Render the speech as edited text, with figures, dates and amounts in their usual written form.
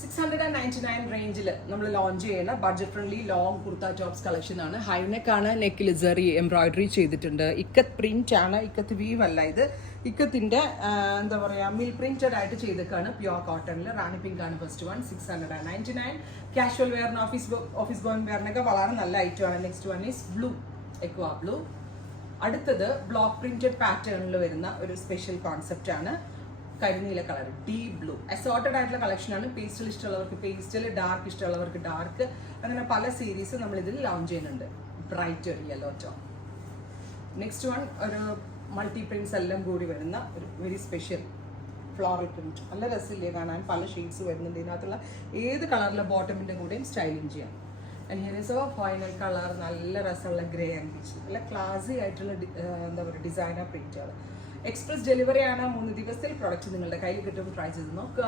699 റേഞ്ചിൽ നമ്മൾ ലോഞ്ച് ചെയ്യുന്ന budget friendly long kurta tops collection ആണ്. ഹൈനെക്കാണ്, നെക്കിൽ ജെറി എംബ്രോയിഡറി ചെയ്തിട്ടുണ്ട്. ഇക്കത്ത് പ്രിന്റ് ആണ്, ഇക്കത്ത് വീവ് അല്ല ഇത്. ഇക്കത്തിന്റെ എന്താ പറയാ മിൽ പ്രിന്റഡ് ആയിട്ട് ചെയ്തേക്കാണ്. പ്യുവർ കോട്ടണിൽ. റാണി പിങ്ക് ആണ് ഫസ്റ്റ് വൺ. 699. കാഷ്വൽ വെയറിന് ഓഫീസ് ഗോയിങ് വെയറിനൊക്കെ വളരെ നല്ല ഐറ്റം ആണ്. Next one is blue, aqua blue. അടുത്തത് ബ്ലോക്ക് പ്രിന്റഡ് പാറ്റേണിൽ വരുന്ന ഒരു സ്പെഷ്യൽ കോൺസെപ്റ്റ് ആണ്. കരിനീല കളർ, ഡീപ് ബ്ലൂ. അസോർട്ടഡ് ആയിട്ടുള്ള കളക്ഷൻ ആണ്. പേസ്റ്റൽ ഇഷ്ടമുള്ളവർക്ക് പേസ്റ്റൽ, ഡാർക്ക് ഇഷ്ടമുള്ളവർക്ക് ഡാർക്ക്, അങ്ങനെ പല സീരീസ് നമ്മൾ ഇതിൽ ലോഞ്ച് ചെയ്യുന്നുണ്ട്. ബ്രൈറ്റ് ഒരു യെല്ലോ ടോൺ. നെക്സ്റ്റ് വൺ ഒരു മൾട്ടി പ്രിന്റ്സ് എല്ലാം കൂടി വരുന്ന ഒരു വെരി സ്പെഷ്യൽ ഫ്ലോറൽ പ്രിന്റ്. നല്ല രസമില്ലേ കാണാൻ? പല ഷെയ്ഡ്സ് വരുന്നുണ്ട്. ഇതിനകത്തുള്ള ഏത് കളറിലെ ബോട്ടമിന്റെ കൂടെയും സ്റ്റൈലിങ് ചെയ്യാം. And here is A final colour. നല്ല രസമുള്ള ഗ്രേ ആൻഡ് പീച്ച്. നല്ല ക്ലാസി ആയിട്ടുള്ള എന്താ പറയുക ഡിസൈനർ പ്രിന്റുകൾ. എക്സ്പ്രസ് ഡെലിവറി ആണ്. 3 ദിവസത്തിൽ പ്രോഡക്റ്റ് നിങ്ങളുടെ കയ്യിൽ കിട്ടും. ട്രൈ ചെയ്ത് നോക്കുക.